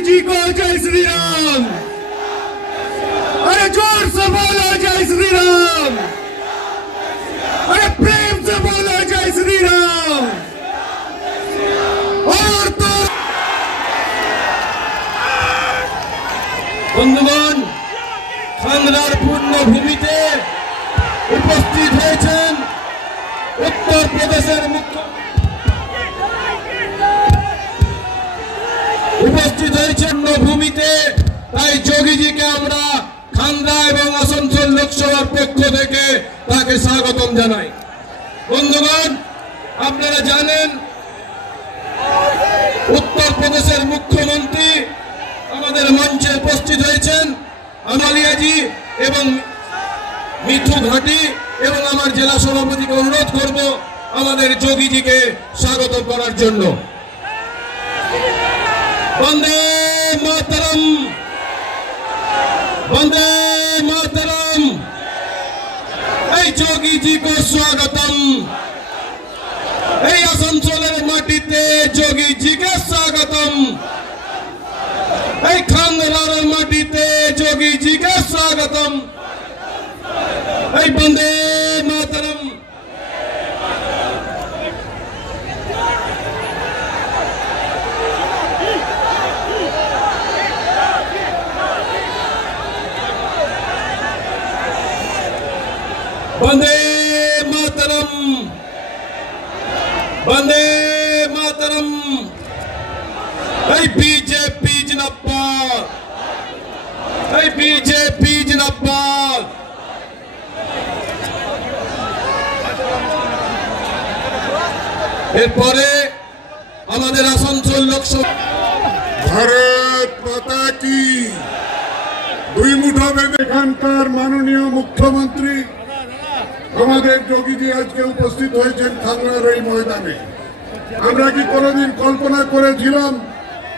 जी को जय श्री राम। अरे जोर से बोलो जय श्री राम। अरे प्रेम से बोलो जय श्री राम। और तो बंधुगण, खांगड़ार পূর্ণভূমিতে উপস্থিত হয়েছেন উত্তর প্রদেশের ভূমিতে। তাই যোগীজিকে আমরা খান্ডা এবং আসানসোল লোকসভার পক্ষ থেকে তাকে স্বাগতম জানাই। বন্ধুগণ, আপনারা জানেন উত্তর প্রদেশের মুখ্যমন্ত্রী আমাদের মঞ্চে উপস্থিত হয়েছেন। আমালিয়াজি এবং মিঠু ঘাটি এবং আমার জেলা সভাপতিকে অনুরোধ করব আমাদের যোগীজিকে স্বাগত করার জন্য। বন্দে মাতরম, বন্দে মাতরম। এই যোগীজি को স্বাগতম। এই আসানসোলের মাটিতে যোগীজিকে স্বাগতম। এই খাংড়ার মাটিতে যোগীজিকে স্বাগতম। এই বন্দে মাতরম। বন্দে মাতরম, বন্দে মাতরম। এই বিজেপি জিন্দাবাদ, এই বিজেপি জিন্দাবাদ। এরপরে আমাদের আসানসোল লোকসভা। ভারত মাতা কি। দুই মুঠো বেঁধে এখানকার মাননীয় মুখ্যমন্ত্রী আমাদের যোগীজি আজকে উপস্থিত হয়েছেন খাংড়ার এই ময়দানে। আমরা কি কোনোদিন কল্পনা করেছিলাম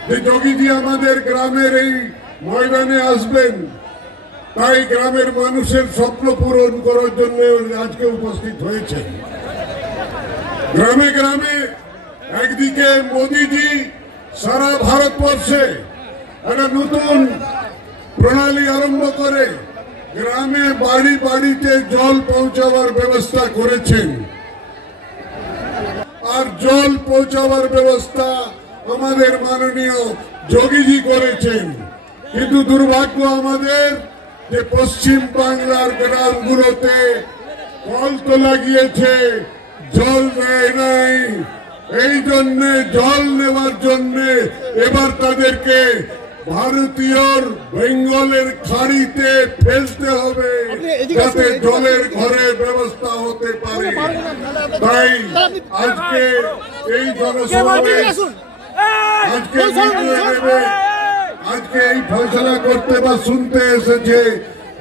যে যোগীজি আমাদের গ্রামের এই ময়দানে আসবেন? তাই গ্রামের মানুষের স্বপ্ন পূরণ করার জন্য আজকে উপস্থিত হয়েছেন। গ্রামে গ্রামে একদিকে মোদিজি সারা ভারতবর্ষে একটা নতুন প্রণালী আরম্ভ করে গ্রামে বাড়ি বাড়িতে জল পৌঁছাবার ব্যবস্থা করেছেন। আর জল পৌঁছাবার ব্যবস্থা আমাদের মাননীয় যোগীজি করেছেন। কিন্তু দুর্ভাগ্য আমাদের যে পশ্চিম বাংলার গ্রামগুলোতে কল তো লাগিয়েছে, জল দেয় নাই। এই জন্য জল নেওয়ার জন্য এবার তাদেরকে ভারতীয় বেঙ্গলের খাড়িতে ফেলতে হবে যাতে জলের ঘরের ব্যবস্থা হতে পারে। তাই আজকে এই জনসমাবেশ আজকে এই ফয়সলা করতে বা শুনতে এসেছে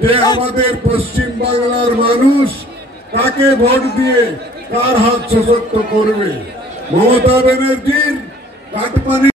যে আমাদের পশ্চিম বাংলার মানুষ কাকে ভোট দিয়ে কার হাত সশক্ত করবে। মমতা ব্যানার্জির কাটমানি